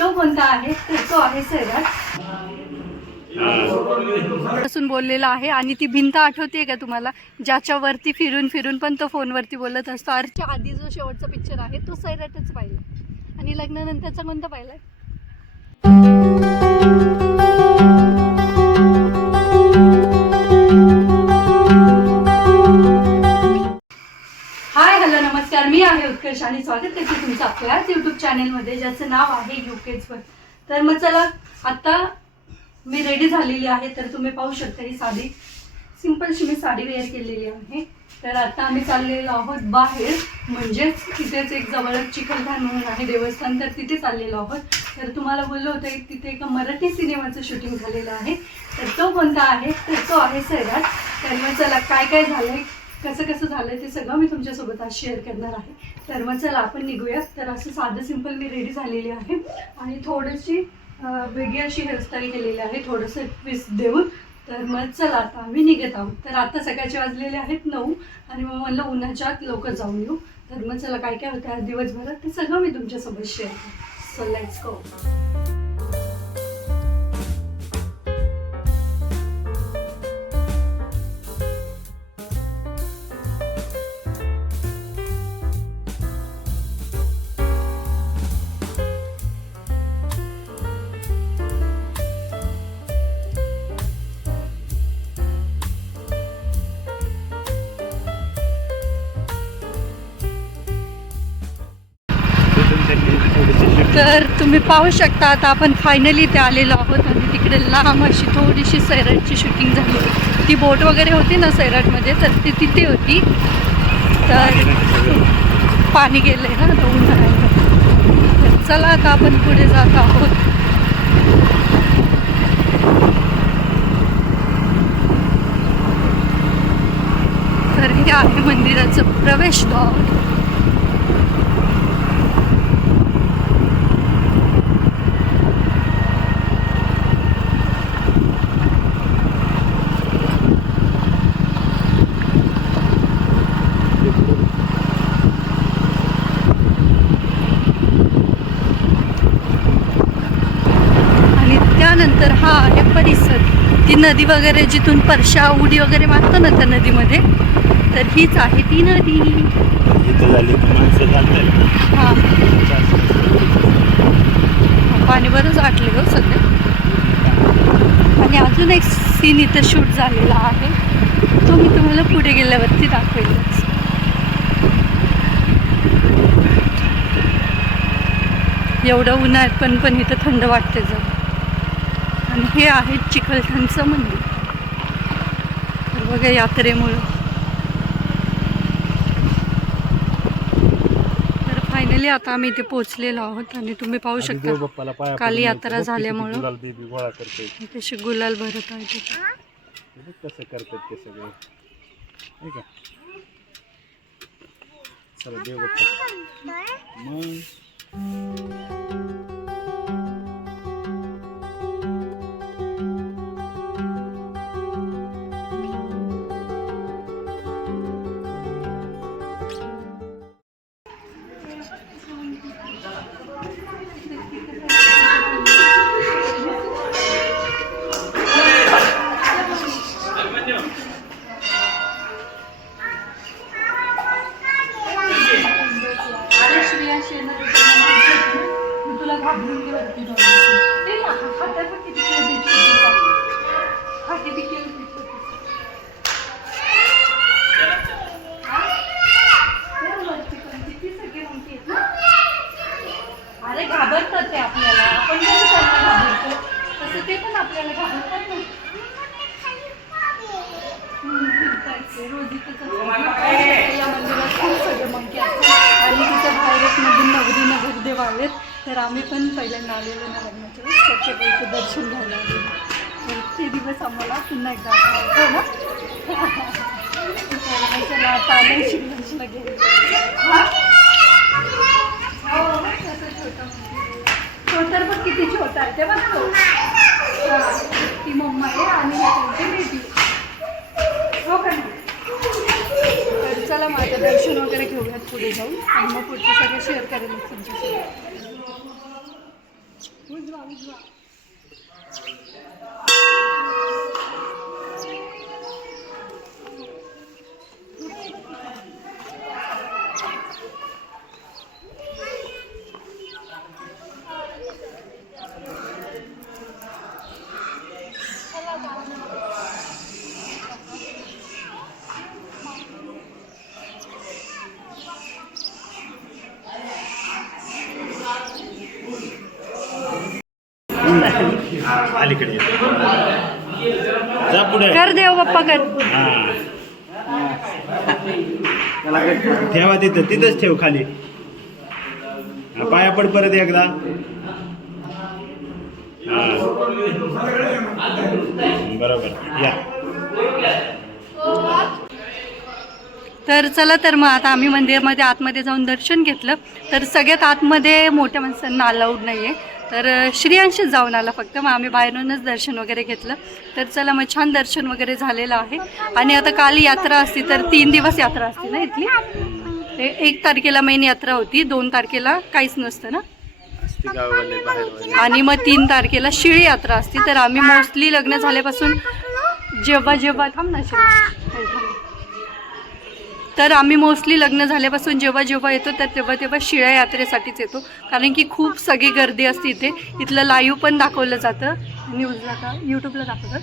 तो कोणता आहे तर तो आहे सैराट असून बोललेला आहे. आणि ती भिंत आठवते का तुम्हाला, ज्याच्यावरती फिरून फिरून पण तो फोनवरती बोलत असतो. आरच्या आधी जो शेवटचा पिक्चर आहे तो सैराटच पाहिला. आणि लग्नानंतरचा कोणता पाहिलाय? हाय हॅलो नमस्कार, मी आहे उत्कर्ष आणि स्वागत करते तुमचं आपल्याच यूट्यूब चॅनेलमध्ये ज्याचं नाव आहे युकेज वर. तर मग चला आता मी रेडी झालेली आहे. तर तुम्ही पाहू शकता ही साडी सिंपलशी मी साडी वेअर केलेली आहे. तर आता आम्ही चाललेलो आहोत बाहेर, म्हणजेच तिथेच एक जवळच चिखलठाण म्हणून आहे देवस्थान, तर तिथे चाललेलो आहोत. तर तुम्हाला बोललो होतं एक तिथे एका मराठी सिनेमाचं शूटिंग झालेलं आहे. तर तो कोणता आहे तर तो आहे सैराट. तर मग चला काय काय झालंय कसं कसं झालं ते सगळं मी तुमच्यासोबत आज शेअर करणार आहे. तर मग चला आपण निघूयात. तर असं साधं सिंपल मी रेडी झालेली आहे आणि थोडीशी वेगळी अशी हेअरस्टाईल केलेली आहे, थोडंसं ट्विस्ट देऊन. तर मग चला आता आम्ही निघत आहोत. तर आता सकाळचे वाजलेले आहेत 9 आणि मग म्हणलं उन्हाच्या आत लवकर जाऊन येऊ. तर मग चला काय काय होतं आज दिवसभरात ते सगळं मी तुमच्यासोबत शेअर करते. So let's go. तर तुम्ही पाहू शकता आता आपण फायनली इथे आलेलो आहोत. आणि तिकडे लांब अशी थोडीशी सैराटची शूटिंग झाली. ती बोट वगैरे होती ना सैराटमध्ये, तर ती तिथे होती. तर पाणी गेले ना तो उन्हाळ्यात. तर चला आता आपण पुढे जात आहोत. तर हे आहे मंदिराचं प्रवेशद्वार. त्यानंतर हा आहे परिसर. ती नदी वगैरे जिथून परशा उडी वगैरे मारतो ना त्या नदीमध्ये, तर हीच आहे ती नदी. हां पाणी बरंच आटले हो सध्या. आणि अजून एक सीन इथं शूट झालेला आहे, तो मी तुम्हाला पुढे गेल्यावरती दाखवेलच. एवढं उन्हाळ्यात पण इथं थंड वाटते जर. आणि हे आहे चिखलठाणचं मंदिर. तर बघा यात्रेमुळं. तर फायनली आता आम्ही इथे पोहोचलेलो आहोत. आणि तुम्ही पाहू शकता काली यात्रा झाल्यामुळं तसे गुलाल भरत आहे तिथे. कसं करतात ते सगळं नाही का. चला देवबाप्पा मग तुला घाबरून वरती अरे घाबरतात ते आपल्याला. आपण कसं त्यांना घाबरतो तसं ते पण आपल्याला घाबरतात ना. रोज या मंदिरात खूप सगळे मंकी असतात. आणि तिच्या बाहेरच नवीन नवरी नवरदेव आहेत. तर आम्ही पण पहिल्यांदा आलेलो ना लग्नाच्या वेळेस सत्यबाईचं दर्शन घ्यायला आलेलो. तर ते दिवस आम्हाला पुन्हा एकदा आठवतो ना. चला आता आलं शिवगंजला गेले. हो तसं छोटं मंदिर. छोटर पण किती छोटा आहे ते बघतो. ती मम्मा आहे आणि त्यांची बेबी. हो का नाही. तर चला माझं दर्शन वगैरे घेऊयात पुढे जाऊन. आणि मग पुढचं सगळं शेअर करेल तुमच्यासोबत. अलीकडे जा पुढे कर देव बाप्पा कर. ठेवा तिथंच ठेव खाली. पाया पड परत एकदा. बरोबर या. तर चला तर मग आता आम्ही मंदिरामध्ये आतमध्ये जाऊन दर्शन घेतलं. तर सगळ्यात आतमध्ये मोठ्या माणसांना अलाउड नाही आहे, तर श्रेयांशच जाऊन आला फक्त. मग आम्ही बाहेरूनच दर्शन वगैरे घेतलं. तर चला मग छान दर्शन वगैरे झालेलं आहे. आणि आता काल यात्रा असती, तर 3 दिवस यात्रा असते ना इथली. 1 तारखेला मेन यात्रा होती, 2 तारखेला काहीच नसतं ना, आणि मग 3 तारखेला शिळी यात्रा असते. तर आम्ही मोस्टली लग्न झाल्यापासून जेव्हा थांब ना तर आम्ही मोस्टली लग्न झाल्यापासून जेव्हा येतो तर तेव्हा शिळ्या यात्रेसाठीच येतो, कारण की खूप सगळी गर्दी असते इथे. इथलं लाईव्ह पण दाखवलं जातं न्यूजला, का यूट्यूबला दाखवतात,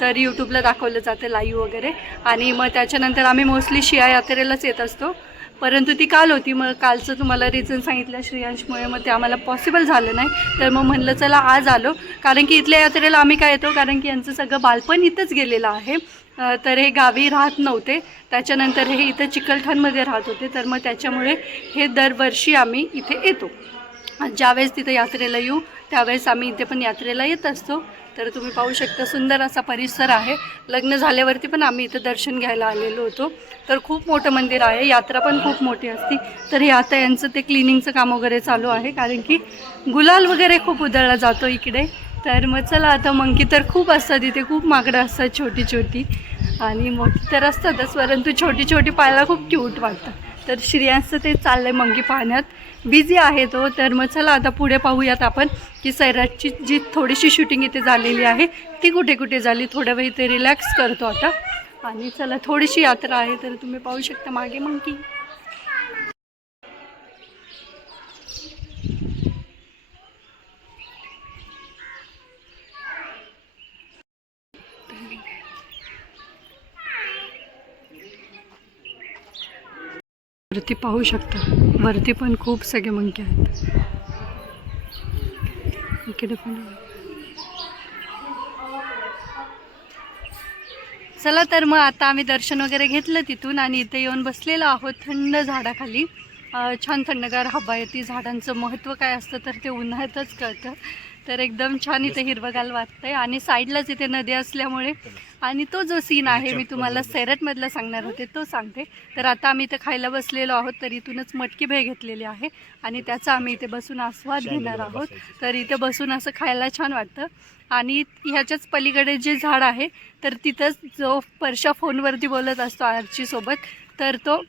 तर यूट्यूबला दाखवलं जातं लाईव्ह वगैरे. आणि मग त्याच्यानंतर आम्ही मोस्टली शिळ्या यात्रेलाच येत असतो. परंतु ती काल होती, मग कालचं तुम्हाला रिझन सांगितलं श्रेयांशमुळे, मग ते आम्हाला पॉसिबल झालं नाही. तर मग म्हणलं चला आज आलो, कारण की इथल्या यात्रेला आम्ही काय येतो, कारण की यांचं सगळं बालपण इथंच गेलेलं आहे. तर हे गावी राहत नव्हते, त्याच्यानंतर हे इथं चिकलठाणमध्ये राहत होते. तर मग त्याच्यामुळे हे दरवर्षी आम्ही इथे येतो. ज्यावेळेस तिथं यात्रेला येऊ त्यावेळेस आम्ही इथे पण यात्रेला येत असतो. तर तुम्ही पाहू शकता सुंदर असा परिसर आहे. लग्न झाल्यावरती पण आम्ही इथं दर्शन घ्यायला आलेलो होतो. तर खूप मोठं मंदिर आहे, यात्रा पण खूप मोठी असती. तर हे आता यांचं ते क्लिनिंगचं काम वगैरे चालू आहे, कारण की गुलाल वगैरे खूप उधळला जातो इकडे. तर मग चला आता मंकी तर खूप असतात इथे, खूप माकडं असतात छोटी छोटी, आणि मोठी तर असतातच, परंतु छोटी छोटी पाहायला खूप क्यूट वाटतं. तर श्रेयांसचं ते चाललं आहे मंकी पाहण्यात, बिझी आहे तो. तर मग चला आता पुढे पाहूयात आपण की सैराटची जी थोडीशी शूटिंग इथे झालेली आहे ती कुठे कुठे झाली. थोडा वेळ इथे रिलॅक्स करतो आता. आणि चला थोडीशी यात्रा आहे, तर तुम्ही पाहू शकता मागे मंकी. वरती पाहू शकता, वरती पण खूप सगळे मंकी आहेत. इकडे पण. चला तर मग आता आम्ही दर्शन वगैरे घेतलं तिथून, आणि इथे येऊन बसलेलो आहोत थंड झाडाखाली. छान थंडगार हवा येते. झाडांचं महत्त्व काय असतं तर ते उन्हाळ्यातच कळतं. तर एकदम छान इथे हिरवगार वाटतंय, आणि साईडलाच इथे नदी असल्यामुळे. आणि तो जो सीन आहे मी तुम्हाला सैराटमधला सांगणार होते तो सांगते. तर आता आम्ही इथे खायला बसलेलो आहोत, तर इथूनच मटकी भेळ घेतलेली आहे, आणि त्याचा आम्ही इथे बसून आस्वाद घेणार आहोत. तर इथे बसून असं खायला छान वाटतं. आणि ह्याच्याच पलीकडे जे झाड आहे तर तिथंच जो परशा फोनवरती बोलत असतो आर्चीसोबत, तर तो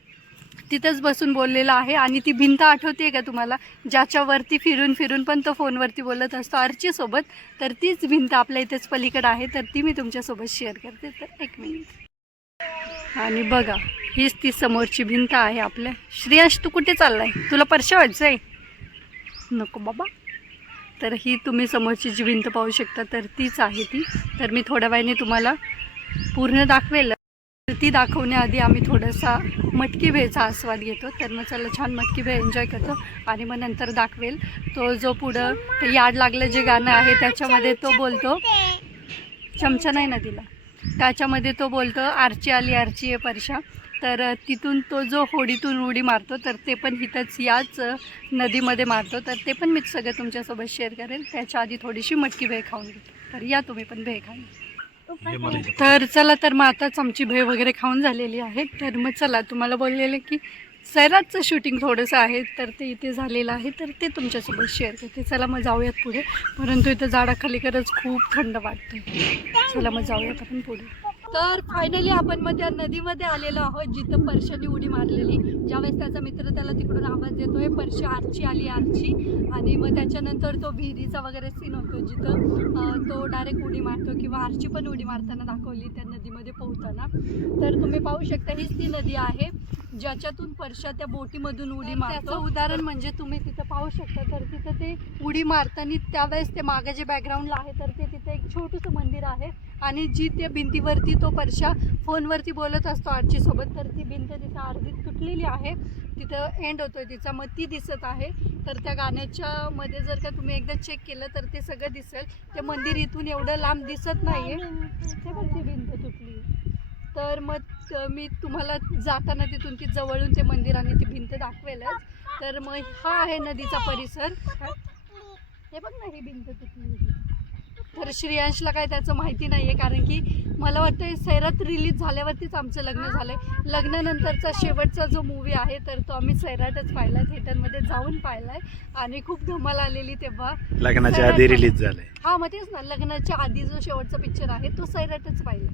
तिथंच बसून बोललेला आहे. आणि ती भिंत आठवते का तुम्हाला, ज्याच्यावरती फिरून फिरून पण तो फोनवरती बोलत असतो आर्चीसोबत, तर तीच भिंत आपल्या इथेच पलीकडे आहे. तर ती मी तुमच्यासोबत शेअर करते. तर 1 मिनिट. आणि बघा, हीच ती समोरची भिंत आहे आपल्या. श्रेयांश तू कुठे चाललाय, तुला परशा व्हायचं आहे? नको बाबा. तर ही तुम्ही समोरची जी भिंत पाहू शकता तर तीच आहे ती. तर मी थोड्या वेळाने तुम्हाला पूर्ण दाखवेल. ती दाखवण्याआधी आम्ही थोडासा मटकी भेळचा आस्वाद घेतो. तर मग चला छान मटकी भेळ एन्जॉय करतो, आणि मग नंतर दाखवेल. तो जो पुढं ते याड लागलं जे गाणं आहे त्याच्यामध्ये तो बोलतो, चमचा नाही ना दिला, त्याच्यामध्ये तो बोलतो आरची आली आरची आहे परशा. तर तिथून तो जो होडीतून उडी मारतो तर ते पण इथंच याच नदीमध्ये मारतो. तर ते पण मी सगळं तुमच्यासोबत शेअर करेल. त्याच्या आधी थोडीशी मटकी भेळ खाऊन घेतो. तर या तुम्ही पण भेळ खाऊन. तर चला तर मग आताच आमची भेळ वगैरे खाऊन झालेली आहे. तर मग चला तुम्हाला बोललेलं की सैराटचं शूटिंग थोडंसं आहे तर ते इथे झालेलं आहे, तर ते तुमच्यासोबत शेअर करते. चला मग जाऊयात पुढे, परंतु इथं झाडाखाली खरंच खूप थंड वाटतं. चला मग जाऊयात आपण पुढे. तर फायनली आपण मग त्या नदीमध्ये आलेलो आहोत जिथं परशाने उडी मारलेली. ज्यावेळेस त्याचा मित्र त्याला तिकडून आवाज देतोय परशा आरची आली आरची, आणि मग त्याच्यानंतर तो विहिरीचा वगैरे सीन होतो जिथं तो डायरेक्ट उडी मारतो, किंवा आरची पण उडी मारताना दाखवली त्या नदीमध्ये पोहताना. तर तुम्ही पाहू शकता हीच ती नदी आहे ज्याच्यातून परशा त्या बोटीमधून उडी मारतो. त्याचं उदाहरण म्हणजे तुम्ही तिथं पाहू शकता, तर तिथं ते उडी मारताना त्यावेळेस ते मागे जे बॅकग्राऊंडला आहे तर ते तिथे एक छोटंसं मंदिर आहे, आणि जी त्या भिंतीवरती तो परशा फोनवरती बोलत असतो आरचीसोबत, तर ती भिंत तिथं अर्धी तुटलेली आहे, तिथं एंड होतोय तिचा, मग ती दिसत आहे. तर त्या गाण्याच्या मध्ये जर का तुम्ही एकदा चेक केलं तर ते सगळं दिसेल. ते मंदिर इथून एवढं लांब दिसत नाहीये, ते पण ती भिंत तुटली. तर मग मी तुम्हाला जाताना तिथून ती जवळून ते मंदिर आणि ती भिंत दाखवेलच. तर मग हा आहे नदीचा परिसर. हे बघ ना, ही भिंत तुटली. तर श्रेयांशला काय त्याचं माहिती नाही आहे, कारण की मला वाटतं सैराट रिलीज झाल्यावरतीच आमचं लग्न झालं आहे. लग्नानंतरचा शेवटचा जो मूवी आहे तर तो आम्ही सैराटच पाहिला आहे, थिएटरमध्ये जाऊन पाहिला आहे, आणि खूप धमाल आलेली तेव्हा. लग्नाच्या आधी रिलीज झालंय. हां, मग तेच ना, लग्नाच्या आधी जो शेवटचा पिक्चर आहे तो सैराटच पाहिला.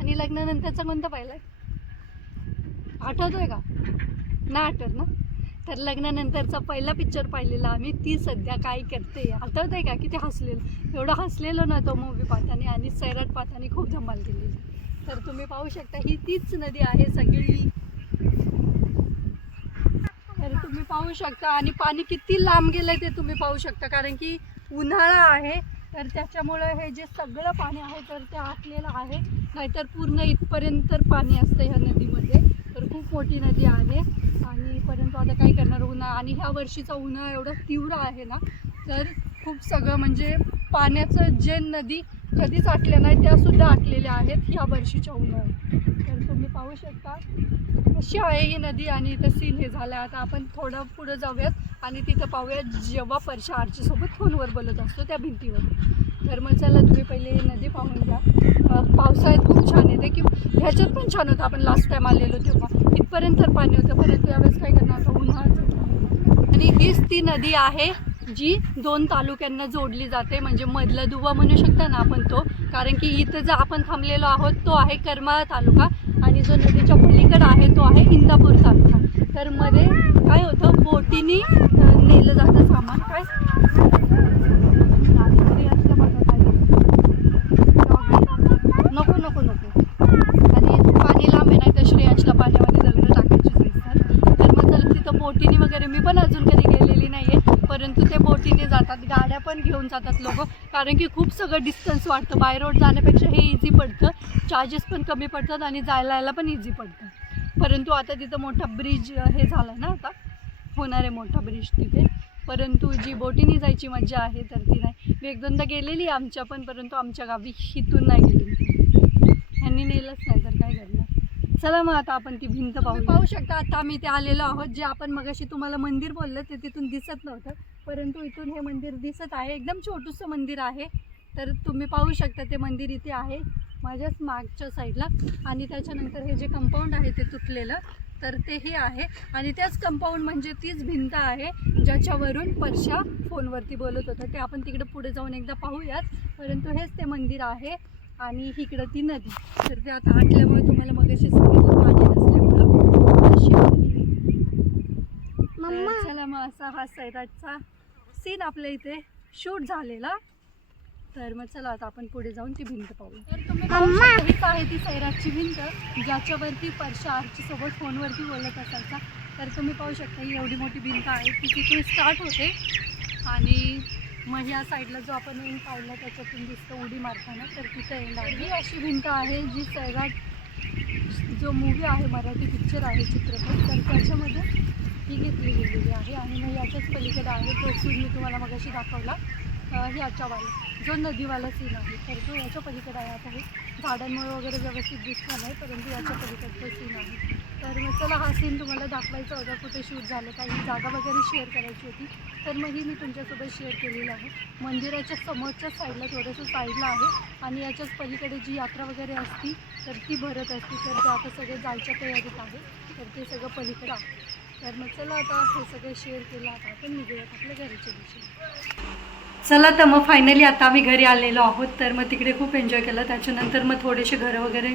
आणि लग्नानंतरचा कोणता पाहिलाय आठवतोय का? नाही आठवत ना. तर लग्नानंतरचा पहिला पिक्चर पाहिलेला आम्ही, ती सध्या काय करते आठवतंय का? किती हसलेलो, एवढं हसलेलो ना तो मूवी पाहताना, आणि सैराट पाहताना खूप धमाल केलेली. तर तुम्ही पाहू शकता ही तीच नदी आहे सगळी. तर तुम्ही पाहू शकता, आणि पाणी किती लांब गेलंय ते तुम्ही पाहू शकता, कारण की उन्हाळा आहे तर त्याच्यामुळे हे जे सगळं पाणी आहे तर ते आटलेलं आहे, नाहीतर पूर्ण इथपर्यंत पाणी असतं ह्या नदीमध्ये. तर खूप मोठी नदी आहे, आणि परंतु आता काय करणार, उन्हाळा, आणि ह्या वर्षीचा उन्हाळा एवढा तीव्र आहे ना, तर खूप सगळं म्हणजे पाण्याचं जे नदी कधीच आटल्या नाही त्यासुद्धा आटलेल्या आहेत ह्या वर्षीच्या उन्हाळ्यात. तर तुम्ही पाहू शकता अशी आहे ही नदी, आणि इथं सीन हे झालं. आता आपण थोडं पुढं जाऊयात आणि तिथं पाहूयात जेव्हा परशा आरचीसोबत फोनवर बोलत असतो त्या भिंतीवर. तर मग चला तुम्ही पहिले नदी पाहून घ्या. पावसाळ्यात खूप छान येते, की ह्याच्यात पण छान होतं, आपण लास्ट टाईम आलेलो तेव्हा इथपर्यंत पाणी होतं, परंतु यावेळेस काय करणार आता उन्हाळ्याचं. आणि हीच ती नदी आहे जी 2 तालुक्यांना जोडली जाते, म्हणजे मधला दुवा म्हणू शकता ना आपण तो, कारण की इथं जर आपण थांबलेलो आहोत तो आहे करमाळा तालुका, आणि जो नदीच्या पलीकडे आहे तो आहे इंदापूर तालुका. तर मध्ये काय होतं, बोटीनी नेलं जातं सामान. काय नको नको नको, आणि पाणी लांब आहे, नाही तर श्रेयांशला पाण्यामध्ये दगडं टाकायची दिसतात. तर मग चला तिथं बोटीने वगैरे, मी पण अजून कधी गेलेली नाही आहे, परंतु ते बोटीने जातात, गाड्या पण घेऊन जातात लोक, कारण की खूप सगळं डिस्टन्स वाटतं. बाय रोड जाण्यापेक्षा हे इझी पडतं, चार्जेस पण कमी पडतात आणि जायला यायला पण इझी पडतं. परंतु आता तिथं मोठा ब्रिज हे झाला ना, आता होणार आहे मोठा ब्रिज तिथे, परंतु जी बोटीने जायची मजा आहे तर ती नाही. मी 1-2दा गेलेली आमच्या पण, परंतु आमच्या गावी इथून नाही गेली, ह्यांनी नेलंच नाही, तर काय करणार. चला मग आता आपण ती भिंत पाहू शकता. आता आम्ही इथे आलेलो आहोत, जे आपण मगाशी तुम्हाला मंदिर बोललं ते तिथून दिसत नव्हतं, परंतु इथून हे मंदिर दिसत आहे. एकदम छोटंसं मंदिर आहे, तर तुम्ही पाहू शकता ते मंदिर इथे आहे माझ्याच मागच्या साईडला. आणि त्याच्यानंतर हे जे कंपाऊंड आहे ते तुटलेलं, तर ते हे आहे, आणि त्याच कंपाऊंड म्हणजे तीच भिंत आहे ज्याच्यावरून परशा फोनवरती बोलत होता. ते आपण तिकडे पुढे जाऊन एकदा पाहूयात, परंतु हेच ते मंदिर आहे, आणि इकडं ती नदी. तर ते आता आटल्यामुळे तुम्हाला मगाशी सांगितलं पाणी नसल्यामुळं अशी आहे. चला मग असा हा सैराटचा सीन आपल्या इथे शूट झालेला. तर मग चला आता आपण पुढे जाऊन ती भिंत पाहू. तर तुम्ही पाहू शकता हीच आहे ती सैराटची भिंत ज्याच्यावरती परशा आरचीसोबत फोनवरती बोलत असायचा. तर तुम्ही पाहू शकता ही एवढी मोठी भिंत आहे, ती तिथून स्टार्ट होते, आणि मग ह्या साईडला जो आपण एंड पाहिला त्याच्यातून दिसतं उडी मारताना, तर तिथं एंड आहे. ही अशी भिंत आहे जी सैराट जो मूवी आहे, मराठी पिक्चर आहे, चित्रपट, तर त्याच्यामध्ये ही घेतली गेलेली आहे. आणि मग याच्याच पलीकडे आहे तो सीन मी तुम्हाला मगाशी दाखवला, ह्याच्यावाला जो नदीवाला सीन आहे, तर तो याच्या पलीकडे आहे. आता हे झाडांमुळे वगैरे व्यवस्थित दिसणार नाही, परंतु याच्या पलीकडचं सीन आहे. तर मग चला हा सीन तुम्हाला दाखवायचा होता, कुठे शूट झालं, काही जागा वगैरे शेअर करायची होती, तर मग ही मी तुमच्यासोबत शेअर केलेलं आहे. मंदिराच्या समोरच्या साईडला थोडंसं साईडला आहे, आणि याच्याच पलीकडे जी यात्रा वगैरे असती तर ती भरत असती, तर ते आता सगळे जायच्या तयारीत आहे, तर ते सगळं पलीकडे आहे. तर मग चला आता हे सगळं शेअर केलं, आता आपण निघूयात आपल्या घराच्या दिवशी. चला तर मग फायनली आता आम्ही घरी आलेलो आहोत. तर मग तिकडे खूप एन्जॉय केलं. त्याच्यानंतर मग थोडेसे घरं वगैरे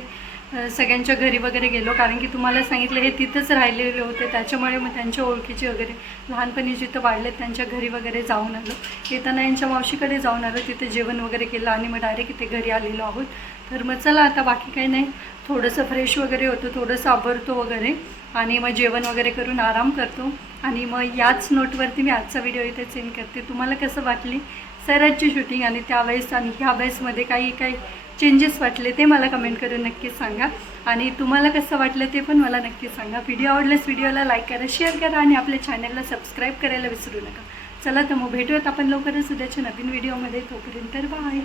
सगळ्यांच्या घरी वगैरे गेलो, कारण की तुम्हाला सांगितलं हे तिथंच राहिलेले होते. त्याच्यामुळे मग त्यांच्या ओळखीचे वगैरे लहानपणी जिथं वाढलेत त्यांच्या घरी वगैरे जाऊन आलो. येताना यांच्या मावशीकडे जाऊन आलो, तिथे जेवण वगैरे केलं आणि मग डायरेक्ट इथे घरी आलेलो आहोत. तर मग चला आता बाकी काही नाही, थोडंसं फ्रेश वगैरे होतं, थोडंसं आवरतो वगैरे आणि मग जेवण वगैरे करून आराम करतो. आणि मग याच नोटवरती मी आजचा व्हिडिओ इथे सेंड करते. तुम्हाला कसं वाटली सैराटची शूटिंग आणि त्यावेळेस आणि ह्या वेळेसमध्ये काही चेंजेस वाटले ते मला कमेंट करून नक्कीच सांगा. आणि तुम्हाला कसं वाटलं ते पण मला नक्कीच सांगा. व्हिडिओ आवडल्यास व्हिडिओला लाईक करा, शेअर करा आणि आपल्या चॅनलला सबस्क्राईब करायला विसरू नका. चला तर मग भेटूयात आपण लवकरच उद्याच्या नवीन व्हिडिओमध्ये. तोपर्यंत बाय.